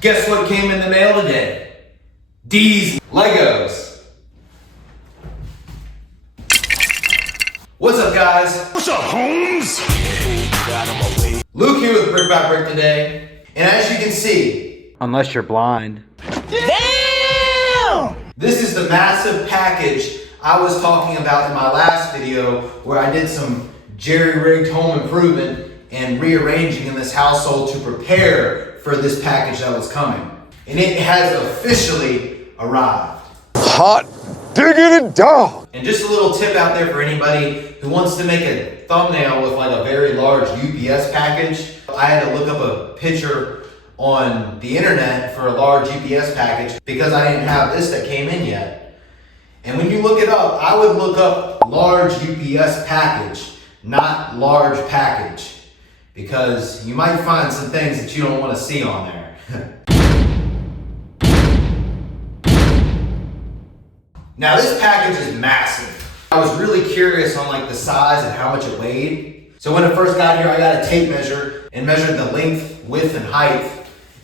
Guess what came in the mail today? These Legos. What's up, guys? What's up, Holmes? Luke here with Brick by Brick today. And as you can see, unless you're blind. Damn! This is the massive package I was talking about in my last video where I did some jerry-rigged home improvement and rearranging in this household to prepare for this package that was coming. And it has officially arrived. Hot diggity dog! And just a little tip out there for anybody who wants to make a thumbnail with like a very large UPS package. I had to look up a picture on the internet for a large UPS package because I didn't have this that came in yet. And when you look it up, I would look up large UPS package, not large package, because you might find some things that you don't want to see on there. Now this package is massive. I was really curious on like the size and how much it weighed. So when it first got here, I got a tape measure and measured the length, width, and height.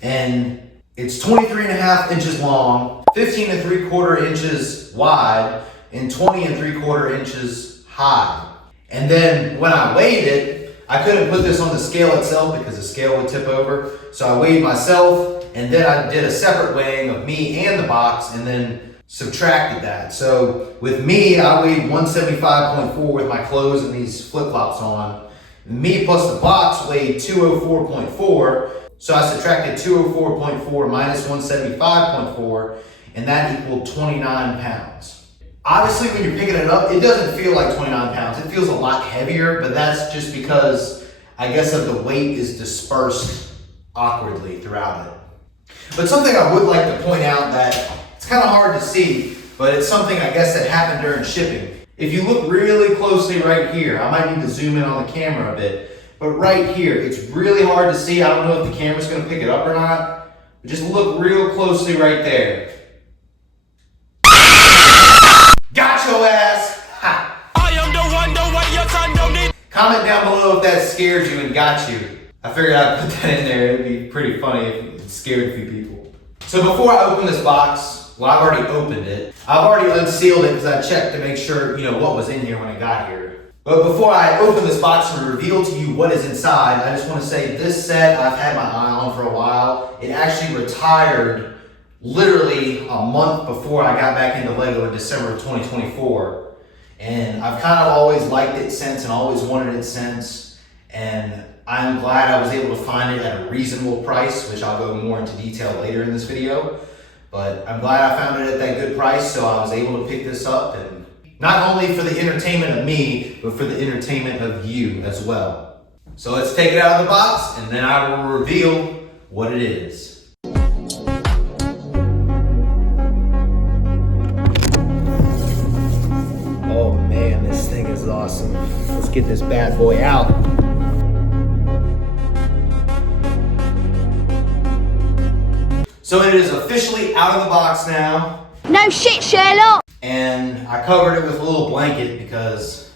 And it's 23.5 inches long, 15 3/4 inches wide, and 20 3/4 inches high. And then when I weighed it, I couldn't put this on the scale itself because the scale would tip over. So I weighed myself, and then I did a separate weighing of me and the box, and then subtracted that. So with me, I weighed 175.4 with my clothes and these flip-flops on. Me plus the box weighed 204.4. So I subtracted 204.4 minus 175.4, and that equaled 29 pounds. Obviously, when you're picking it up, it doesn't feel like 29 pounds. It feels a lot heavier, but that's just because I guess of the weight is dispersed awkwardly throughout it. But something I would like to point out that it's kind of hard to see, but it's something I guess that happened during shipping. If you look really closely right here, I might need to zoom in on the camera a bit, but right here, it's really hard to see. I don't know if the camera's gonna pick it up or not, but just look real closely right there. Got your ass! Ha! I am the one, your son don't need. Comment down below if that scared you and got you. I figured I'd put that in there. It'd be pretty funny if it scared a few people. So before I open this box, well, I've already opened it. I've already unsealed it because I checked to make sure, what was in here when it got here. But before I open this box and reveal to you what is inside, I just want to say this set I've had my eye on for a while. It actually retired literally a month before I got back into Lego in December of 2024. And I've kind of always liked it since and always wanted it since. And I'm glad I was able to find it at a reasonable price, which I'll go more into detail later in this video. But I'm glad I found it at that good price, so I was able to pick this up, and not only for the entertainment of me, but for the entertainment of you as well. So let's take it out of the box, and then I will reveal what it is. Oh man, this thing is awesome. Let's get this bad boy out. So it is officially out of the box now. No shit, Sherlock! And I covered it with a little blanket because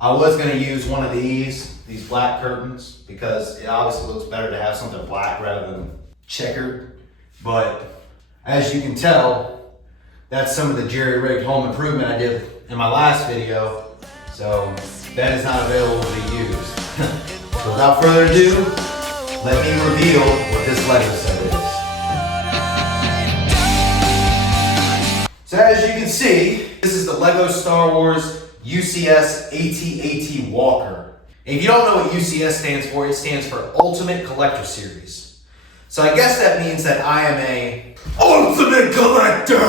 I was going to use one of these black curtains, because it obviously looks better to have something black rather than checkered. But as you can tell, that's some of the jerry-rigged home improvement I did in my last video. So that is not available to be used. So without further ado, let me reveal what this Lego set is. So as you can see, this is the Lego Star Wars UCS AT-AT Walker. And if you don't know what UCS stands for, it stands for Ultimate Collector Series. So I guess that means that I am a Ultimate Collector!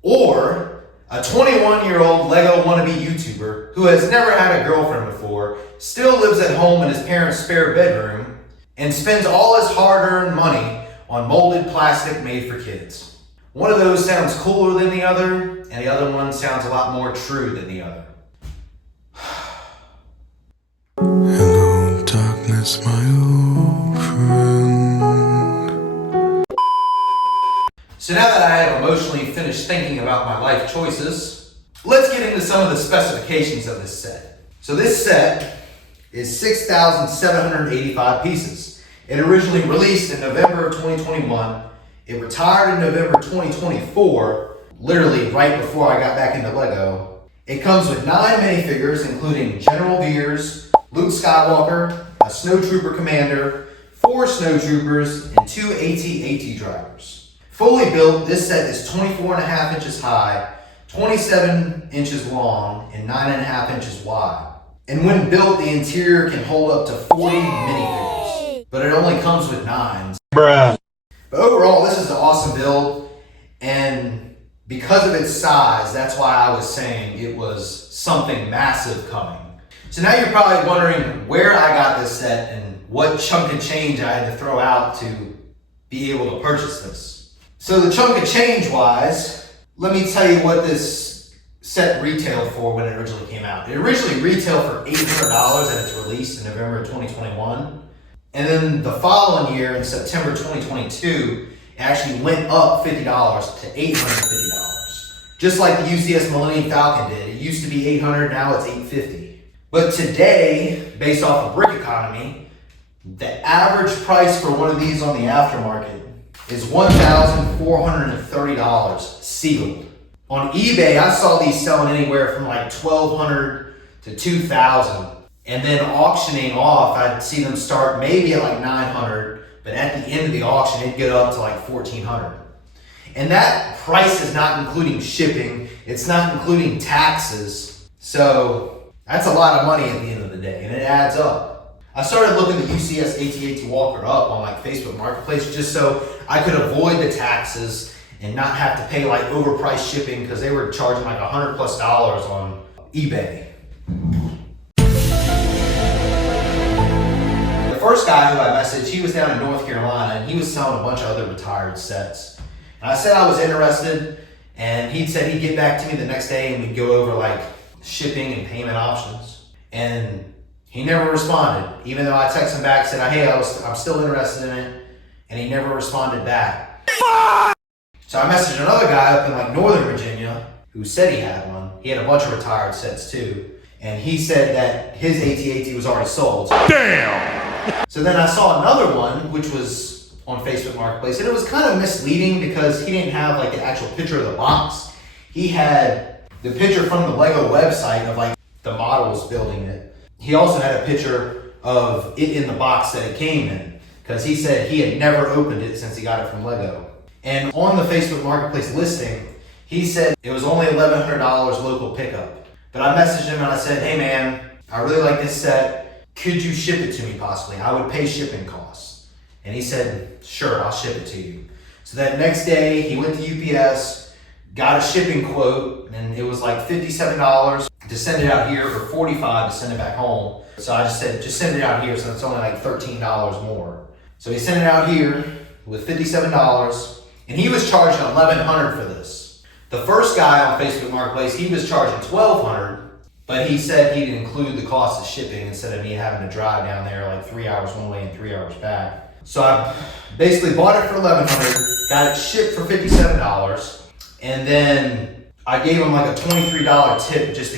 Or a 21-year-old Lego wannabe YouTuber who has never had a girlfriend before, still lives at home in his parents' spare bedroom, and spends all his hard-earned money on molded plastic made for kids. One of those sounds cooler than the other, and the other one sounds a lot more true than the other. Hello, darkness, my old friend. So now that I have emotionally finished thinking about my life choices, let's get into some of the specifications of this set. So this set is 6,785 pieces. It originally released in November of 2021. It retired in November 2024, literally right before I got back into LEGO. It comes with 9 minifigures, including General Veers, Luke Skywalker, a Snowtrooper Commander, 4 Snowtroopers, and 2 AT-AT drivers. Fully built, this set is 24.5 inches high, 27 inches long, and 9.5 inches wide. And when built, the interior can hold up to 40 minifigures, but it only comes with 9s. Bruh. But overall, this is an awesome build, and because of its size, that's why I was saying it was something massive coming. So now you're probably wondering where I got this set and what chunk of change I had to throw out to be able to purchase this. So the chunk of change wise, let me tell you what this set retailed for when it originally came out. It originally retailed for $800 at its release in November of 2021. And then the following year, in September 2022, it actually went up $50 to $850. Just like the UCS Millennium Falcon did. It used to be $800, now it's $850. But today, based off of Brick Economy, the average price for one of these on the aftermarket is $1,430 sealed. On eBay, I saw these selling anywhere from like $1,200 to $2,000. And then auctioning off, I'd see them start maybe at like $900, but at the end of the auction, it'd get up to like $1,400. And that price is not including shipping. It's not including taxes. So that's a lot of money at the end of the day, and it adds up. I started looking the UCS AT-AT Walker up on like Facebook Marketplace just so I could avoid the taxes and not have to pay like overpriced shipping because they were charging like $100+ on eBay. The first guy who I messaged, he was down in North Carolina and he was selling a bunch of other retired sets. And I said I was interested, and he said he'd get back to me the next day and we'd go over like shipping and payment options. And he never responded, even though I texted him back, said, hey, I'm still interested in it, and he never responded back. So I messaged another guy up in like Northern Virginia who said he had one. He had a bunch of retired sets too. And he said that his AT-AT was already sold. Damn! So then I saw another one, which was on Facebook Marketplace, and it was kind of misleading because he didn't have like the actual picture of the box. He had the picture from the LEGO website of like the models building it. He also had a picture of it in the box that it came in, because he said he had never opened it since he got it from LEGO. And on the Facebook Marketplace listing, he said it was only $1,100 local pickup. But I messaged him and I said, hey man, I really like this set. Could you ship it to me possibly? I would pay shipping costs. And he said, sure, I'll ship it to you. So that next day he went to UPS, got a shipping quote, and it was like $57 to send it out here, or $45 to send it back home. So I just said, just send it out here, so it's only like $13 more. So he sent it out here with $57, and he was charging $1,100 for this. The first guy on Facebook Marketplace, he was charging $1,200, but he said he'd include the cost of shipping instead of me having to drive down there like 3 hours one way and 3 hours back. So I basically bought it for $1,100, got it shipped for $57, and then I gave him like a $23 tip just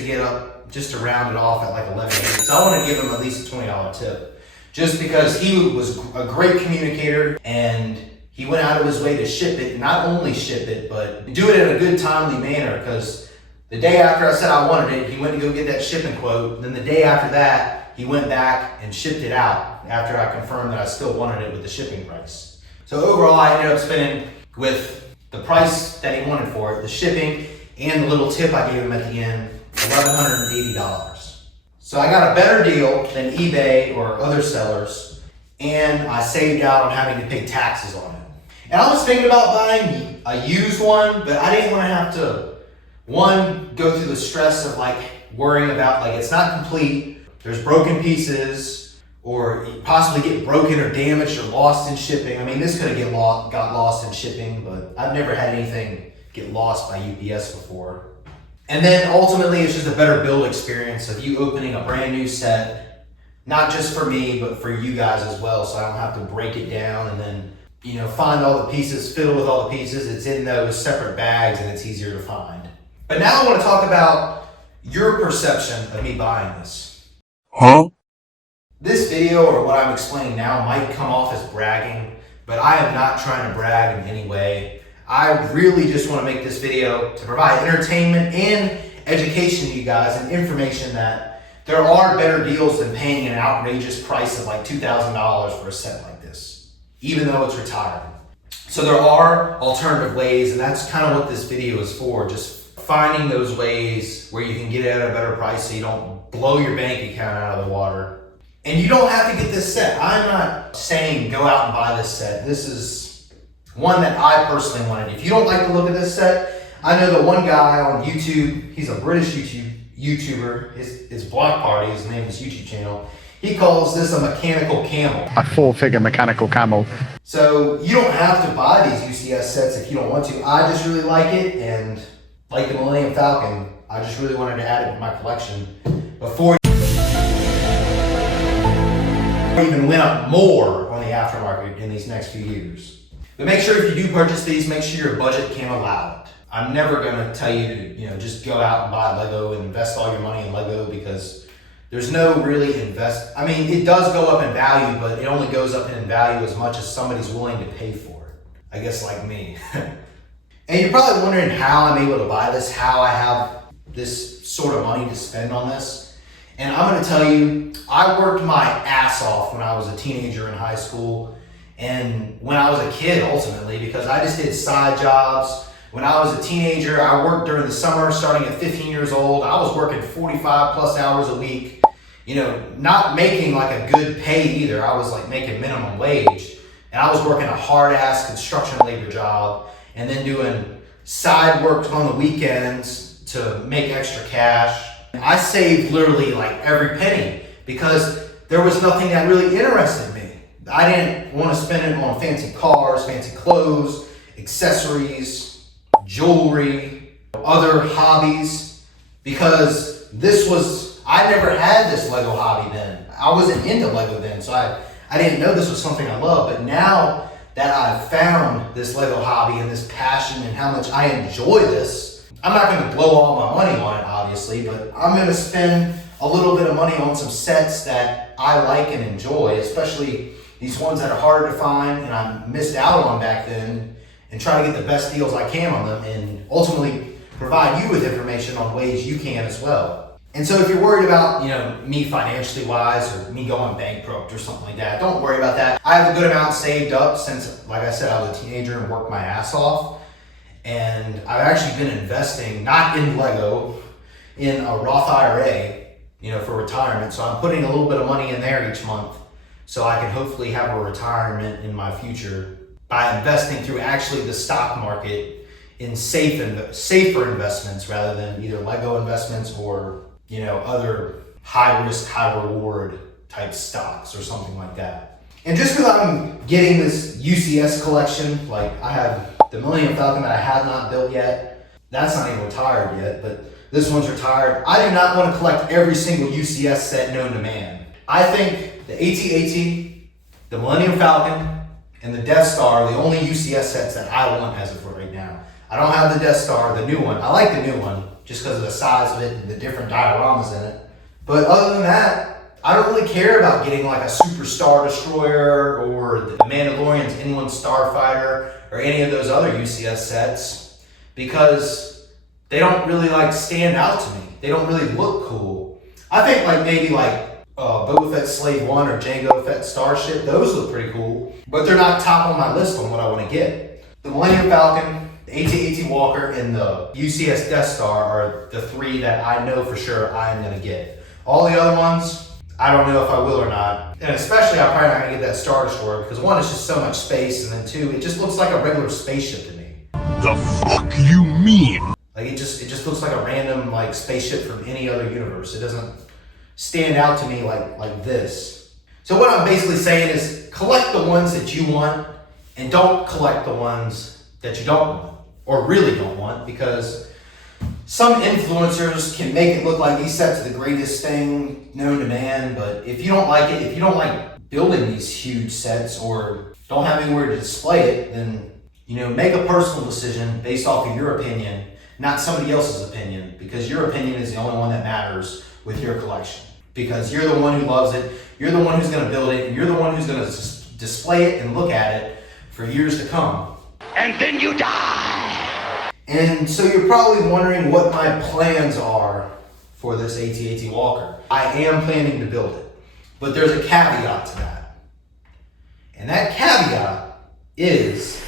to round it off at like $11.80. So I want to give him at least a $20 tip, just because he was a great communicator and he went out of his way to ship it, not only ship it, but do it in a good, timely manner, because the day after I said I wanted it, he went to go get that shipping quote. Then the day after that, he went back and shipped it out after I confirmed that I still wanted it with the shipping price. So overall, I ended up spending, with the price that he wanted for it, the shipping, and the little tip I gave him at the end, $1,180. So I got a better deal than eBay or other sellers, and I saved out on having to pay taxes on it. And I was thinking about buying a used one, but I didn't want to have to, one, go through the stress of like worrying about like it's not complete, there's broken pieces, or possibly get broken or damaged or lost in shipping. I mean, this could have got lost in shipping, but I've never had anything get lost by UPS before. And then ultimately, it's just a better build experience of you opening a brand new set, not just for me, but for you guys as well, so I don't have to break it down and then, you know, find all the pieces, fiddle with all the pieces. It's in those separate bags and it's easier to find. But now I want to talk about your perception of me buying this. Huh? This video, or what I'm explaining now, might come off as bragging, but I am not trying to brag in any way. I really just want to make this video to provide entertainment and education to you guys, and information that there are better deals than paying an outrageous price of like $2,000 for a set like this, even though it's retired. So there are alternative ways, and that's kind of what this video is for, just finding those ways where you can get it at a better price so you don't blow your bank account out of the water. And you don't have to get this set. I'm not saying go out and buy this set. This is one that I personally wanted. If you don't like the look of this set, I know the one guy on YouTube, he's a British YouTuber, his Block Party, his name is YouTube channel. He calls this a mechanical camel. A four-figure mechanical camel. So you don't have to buy these UCS sets if you don't want to. I just really like it, and like the Millennium Falcon, I just really wanted to add it to my collection before it even went up more on the aftermarket in these next few years. But make sure if you do purchase these, make sure your budget can allow it. I'm never gonna tell you to, just go out and buy Lego and invest all your money in Lego, because there's no really I mean, it does go up in value, but it only goes up in value as much as somebody's willing to pay for it. I guess like me. And you're probably wondering how I'm able to buy this, how I have this sort of money to spend on this. And I'm gonna tell you, I worked my ass off when I was a teenager in high school, and when I was a kid ultimately, because I just did side jobs. When I was a teenager, I worked during the summer, starting at 15 years old. I was working 45 plus hours a week, not making like a good pay either. I was like making minimum wage, and I was working a hard ass construction labor job, and then doing side work on the weekends to make extra cash. I saved literally like every penny, because there was nothing that really interested me. I didn't want to spend it on fancy cars, fancy clothes, accessories, jewelry, other hobbies, because I never had this Lego hobby then. I wasn't into Lego then, so I didn't know this was something I loved. But now that I've found this Lego hobby and this passion and how much I enjoy this, I'm not going to blow all my money on it, obviously, but I'm going to spend a little bit of money on some sets that I like and enjoy, especially these ones that are harder to find and I missed out on back then, and try to get the best deals I can on them, and ultimately provide you with information on ways you can as well. And so if you're worried about, me financially wise, or me going bankrupt or something like that, don't worry about that. I have a good amount saved up since, like I said, I was a teenager and worked my ass off. And I've actually been investing, not in Lego, in a Roth IRA, for retirement. So I'm putting a little bit of money in there each month, so I can hopefully have a retirement in my future by investing through actually the stock market in safer investments rather than either Lego investments or, other high risk, high reward type stocks or something like that. And just because I'm getting this UCS collection, like I have the Millennium Falcon that I have not built yet, that's not even retired yet, but this one's retired. I do not want to collect every single UCS set known to man. I think the AT-AT, the Millennium Falcon, and the Death Star are the only UCS sets that I want as of right now. I don't have the Death Star, the new one. I like the new one just because of the size of it and the different dioramas in it. But other than that, I don't really care about getting like a Super Star Destroyer or the Mandalorian's N1 Starfighter or any of those other UCS sets, because they don't really stand out to me. They don't really look cool. I think maybe Boba Fett Slave 1 or Jango Fett Starship, those look pretty cool, but they're not top on my list on what I want to get. The Millennium Falcon, the AT-AT Walker, and the UCS Death Star are the three that I know for sure I'm going to get. All the other ones, I don't know if I will or not. And especially, I'm probably not going to get that Star Destroyer, because one, it's just so much space, and then two, it just looks like a regular spaceship to me. The fuck you mean? It just looks like a random spaceship from any other universe. It doesn't stand out to me like this. So what I'm basically saying is, collect the ones that you want and don't collect the ones that you don't want or really don't want, because some influencers can make it look like these sets are the greatest thing known to man. But if you don't like it, if you don't like building these huge sets or don't have anywhere to display it, then make a personal decision based off of your opinion, not somebody else's opinion, because your opinion is the only one that matters with your collection. because you're the one who loves it, you're the one who's gonna build it, and you're the one who's gonna display it and look at it for years to come. And then you die! And so you're probably wondering what my plans are for this AT-AT Walker. I am planning to build it, but there's a caveat to that. And that caveat is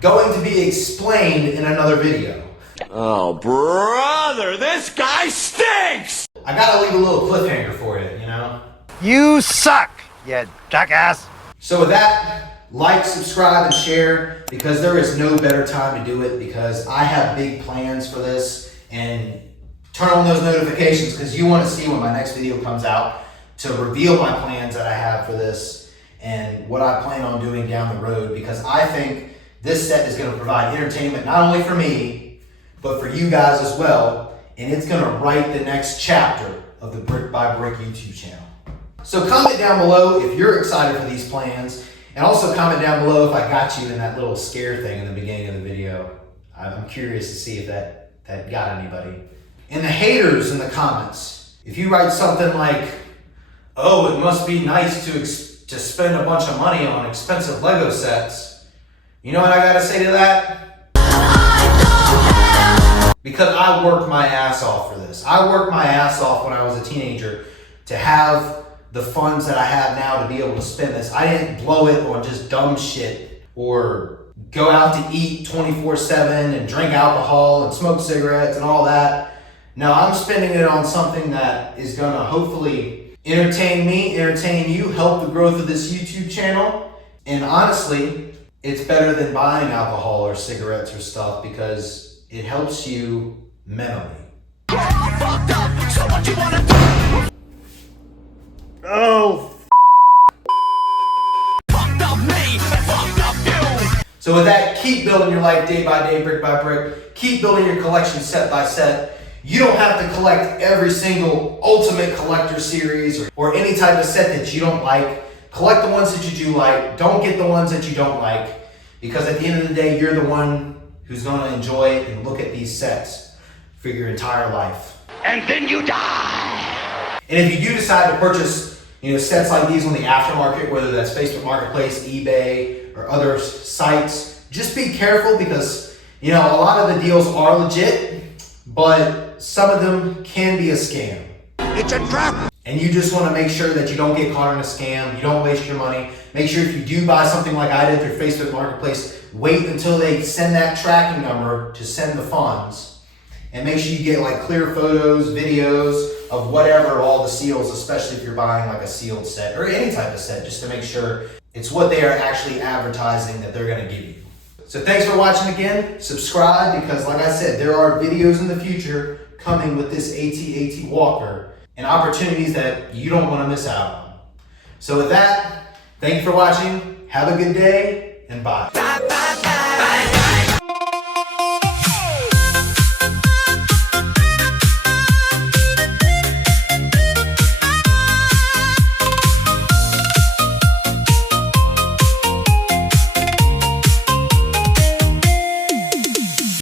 going to be explained in another video. Oh, brother, this guy stinks! I gotta leave a little cliffhanger for you, you know? You suck, you jackass. So with that, like, subscribe, and share, because there is no better time to do it, because I have big plans for this. And turn on those notifications because you want to see when my next video comes out to reveal my plans that I have for this and what I plan on doing down the road, because I think this set is going to provide entertainment not only for me, but for you guys as well. And it's going to write the next chapter of the Brick by Brick YouTube channel. So comment down below if you're excited for these plans, and also comment down below if I got you in that little scare thing in the beginning of the video. I'm curious to see if that got anybody. And the haters in the comments, if you write something like, oh, it must be nice to spend a bunch of money on expensive Lego sets, you know what I gotta say to that? Because I worked my ass off for this. I worked my ass off when I was a teenager to have the funds that I have now to be able to spend this. I didn't blow it on just dumb shit or go out to eat 24/7 and drink alcohol and smoke cigarettes and all that. No, I'm spending it on something that is gonna hopefully entertain me, entertain you, help the growth of this YouTube channel. And honestly, it's better than buying alcohol or cigarettes or stuff because it helps you mentally. Oh, So with that, keep building your life day by day, brick by brick. Keep building your collection set by set. You don't have to collect every single Ultimate Collector series or any type of set that you don't like. Collect the ones that you do like. Don't get the ones that you don't like, because at the end of the day, you're the one who's going to enjoy it and look at these sets for your entire life. And then you die! And if you do decide to purchase, sets like these on the aftermarket, whether that's Facebook Marketplace, eBay, or other sites, just be careful because, a lot of the deals are legit, but some of them can be a scam. It's a trap! And you just want to make sure that you don't get caught in a scam, you don't waste your money. Make sure if you do buy something like I did through Facebook Marketplace, wait until they send that tracking number to send the funds. And make sure you get like clear photos, videos of whatever, all the seals, especially if you're buying like a sealed set or any type of set, just to make sure it's what they are actually advertising that they're going to give you. So thanks for watching again. Subscribe, because like I said, there are videos in the future coming with this AT-AT Walker and opportunities that you don't want to miss out on. So with that, thank you for watching. Have a good day and bye.